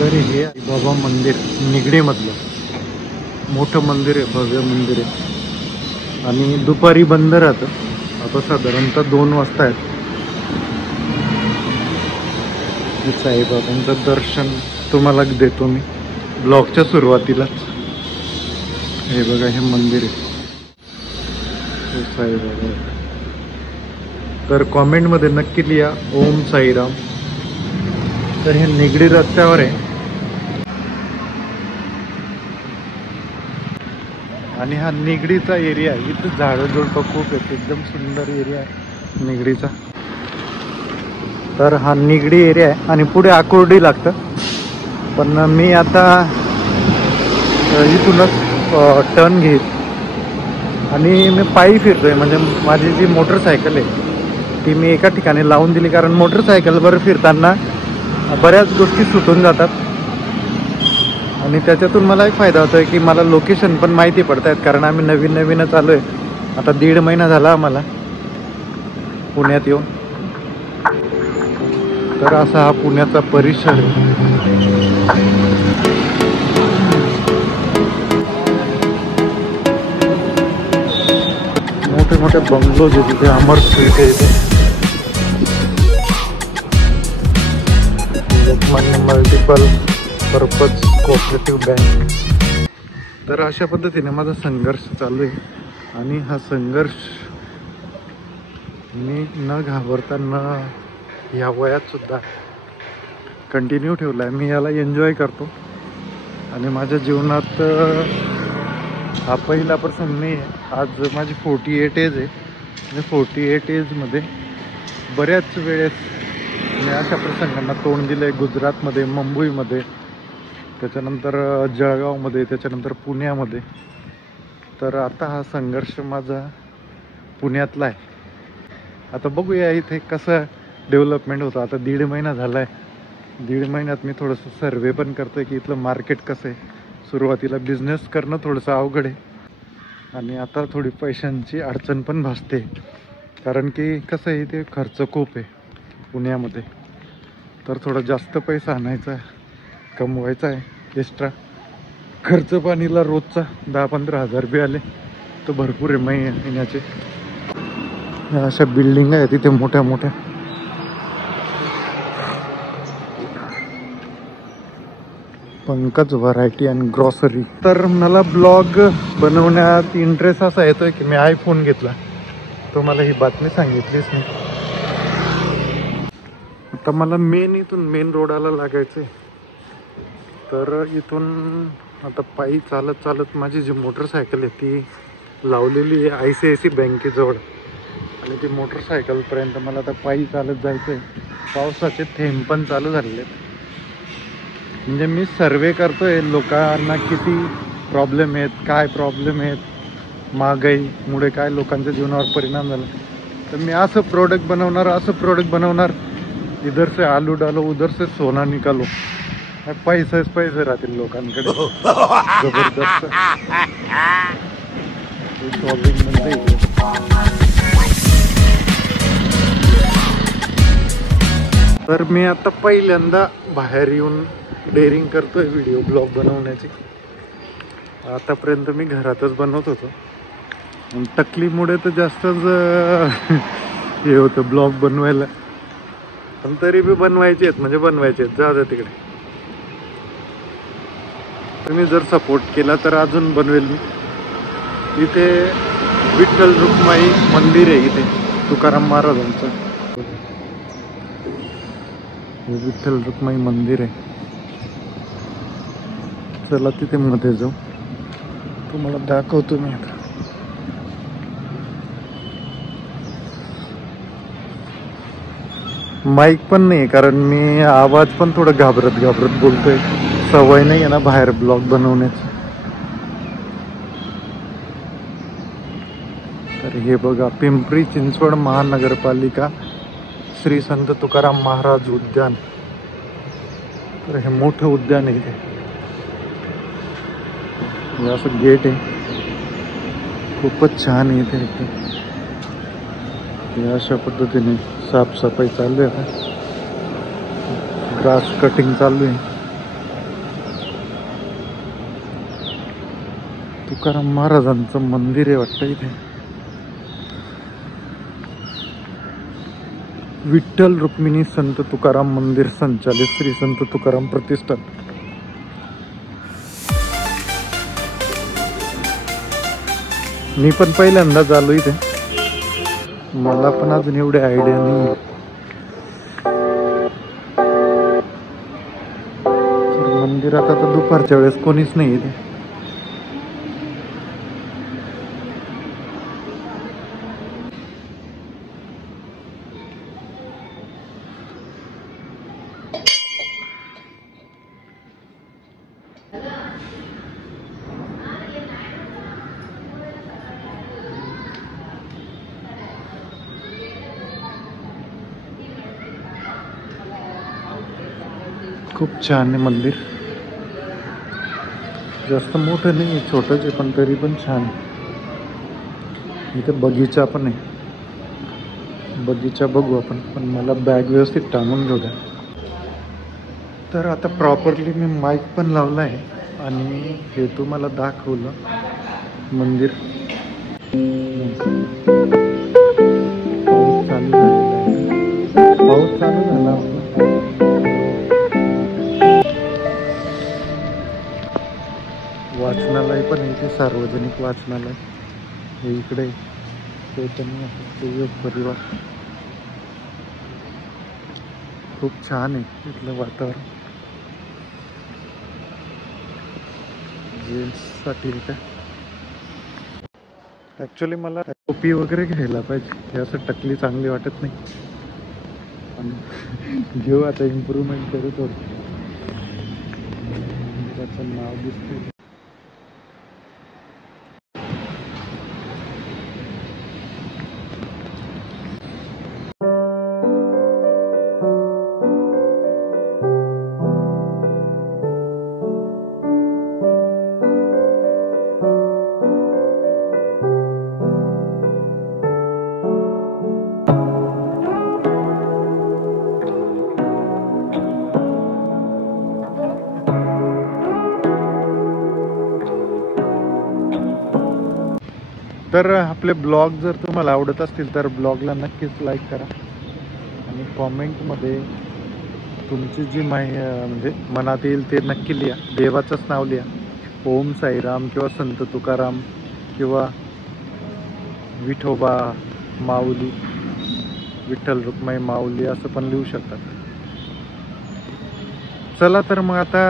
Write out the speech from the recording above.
तर हे बाबा मंदिर निगडीमधलं मोठं मंदिर आहे, भव्य मंदिर आहे आणि दुपारी बंद राहतं. आता साधारणतः 2 वाजता आहेत. साईबाबांचं दर्शन तुम्हाला देतो मी ब्लॉगच्या सुरुवातीलाच. हे बघा, हे मंदिर आहे साईबाबा. तर कॉमेंटमध्ये नक्की लिहा ओम साईराम. तर हे निगडी रस्त्यावर आहे आणि हा निगडीचा एरिया आहे. इथं झाडं झुडपं खूप आहेत, एकदम सुंदर एरिया आहे निगडीचा. तर हा निगडी एरिया आहे आणि पुढे आकुर्डी लागतं. पण मी आता इथूनच टर्न घेईन आणि मी पायी फिरतोय. म्हणजे माझी जी मोटरसायकल आहे ती मी एका ठिकाणी लावून दिली, कारण मोटरसायकलवर फिरताना बऱ्याच गोष्टी सुटून जातात आणि त्याच्यातून मला एक फायदा होतोय की मला लोकेशन पण माहिती पडत आहेत. कारण आम्ही नवीनच आलो आहे. आता 1.5 महिना झाला आम्हाला पुण्यात येऊन. तर असा हा पुण्याचा परिसर आहे. मोठे मोठे बंगलोज आहे तिथे. अमर स्ट्रीट आहे इथे. Multiple purpose cooperative bank. तर अशा पद्धतीने माझा संघर्ष चालू आहे आणि हा संघर्ष मी न घाबरता न ह्या वयात सुद्धा कंटिन्यू ठेवला आहे. मी याला एन्जॉय करतो आणि माझ्या जीवनात हा पहिला प्रसंग नाही आहे. आज माझी 48 एज आहे. म्हणजे 48 एजमध्ये बऱ्याच वेळेस मी अशा प्रसंगांना तोंड दिलं आहे. गुजरातमध्ये, मुंबईमध्ये, त्याच्यानंतर जळगावमध्ये, त्याच्यानंतर पुण्यामध्ये. तर आता हा संघर्ष माझा पुण्यातला आहे. आता बघूया इथे कसं डेव्हलपमेंट होतं. आता 1.5 महिना झाला आहे. 1.5 महिन्यात मी थोडंसं सर्वे पण करतो आहे की इथलं मार्केट कसं आहे. सुरुवातीला बिझनेस करणं थोडंसं अवघड आहे आणि आता थोडी पैशांची अडचण पण भासते. कारण की कसं आहे, इथे खर्च खूप आहे पुण्यामध्ये. तर थोडा जास्त पैसा आणायचा आहे, कमवायचा आहे. एक्स्ट्रा खर्च पाणीला रोजचा 10-15 हजार रुपये आले तर भरपूर आहे महिन्याचे. अशा बिल्डिंग आहे तिथे मोठ्या मोठ्या. Pankaj variety and grocery. तर मला ब्लॉग बनवण्यात इंटरेस्ट असा येतोय की मी आयफोन घेतला. तुम्हाला ही बातमी सांगितलीच नाही. आता मला मेन रोडाला लागायचं आहे. तर इथून आता पायी चालत माझी जी मोटरसायकल आहे ती लावलेली आहे ICICI बँकेजवळ आणि ती मोटरसायकलपर्यंत मला आता पायी चालत जायचं आहे. पावसाचे थेंब पण चालू झालेले आहेत. म्हणजे मी सर्वे करतोय लोकांना किती प्रॉब्लेम आहेत, काय प्रॉब्लेम आहेत, महागाईमुळे काय लोकांच्या जीवनावर परिणाम झाला. तर मी असं प्रोडक्ट बनवणार इधर से आलू डालो उधर से सोना निकालो. पैसेच पैसे राहतील लोकांकडे. जबरदस्त शॉपिंग म्हणजे. तर मी आता पहिल्यांदा बाहेर येऊन डेअरिंग करतोय व्हिडिओ ब्लॉग बनवण्याची. आतापर्यंत मी घरातच बनवत होतो. टकलीमुळे तर जास्तच हे होतं ब्लॉग बनवायला. पण तरी बी बनवायचे आहेत. जा तिकडे. तुम्ही जर सपोर्ट केला तर अजून बनवेल मी. इथे विठ्ठल रुक्माई मंदिर आहे. इथे तुकाराम महाराजांचं विठ्ठल रुक्माई मंदिर आहे. चला तिथे मध्ये जाऊ, तुम्हाला दाखवतो मी. आता माईक पण नाही कारण मी आवाज पण थोडं घाबरत बोलतोय. सवय नाही आहे ना बाहेर ब्लॉग बनवण्याची. तर हे बघा, पिंपरी चिंचवड महानगरपालिका श्री संत तुकाराम महाराज उद्यान. तर हे मोठं उद्यान आहे. इथे असं गेट आहे, खूपच छान आहे इथे. अशा पद्धतीने साफसफाई चालू आहे. ग्रास कटिंग चालू आहे. तुकाराम महाराजांचं मंदिर आहे वाटतं इथे. विठ्ठल रुक्मिणी संत तुकाराम मंदिर संचालित श्री संत तुकाराम प्रतिष्ठान. मी पण पहिल्यांदाच आलो इथे, मला पण अजून एवढे आयडिया नाही. मंदिरात आता दुपारच्या वेळेस कोणीच नाही इथे. खूप छान आहे मंदिर. जास्त मोठं नाही आहे, छोटंच आहे, पण तरी पण छान. इथे बगीचा पण आहे, बगीचा बघू आपण. पण मला बॅग व्यवस्थित टांगून घेऊ द्या. तर आता प्रॉपरली मी माईक पण लावला आहे आणि हे तुम्हाला दाखवलं मंदिर. पाऊस चालू झाला. वाचनालय पण इथे, सार्वजनिक वाचनालय हे इकडे. चैतन्य परिवार. खूप छान आहे इथलं वातावरण. जेंट्ससाठी इथे ॲक्च्युली मला टोपी वगैरे घ्यायला पाहिजे, हे असं टकली चांगली वाटत नाही. पण घेऊ आता, इम्प्रूव्हमेंट करू थोडं. त्याचं नाव दिसतंय. तर आपले ब्लॉग जर तुम्हाला आवडत असतील तर ब्लॉगला नक्कीच लाईक करा आणि कॉमेंटमध्ये तुमची जी म्हणजे मनात येईल ते नक्की लिहा. देवाचंच नाव लिहा, ओम साईराम किंवा संत तुकाराम किंवा विठोबा माऊली, विठ्ठल रुक्माई माऊली असं पण लिहू शकतात. चला तर मग आता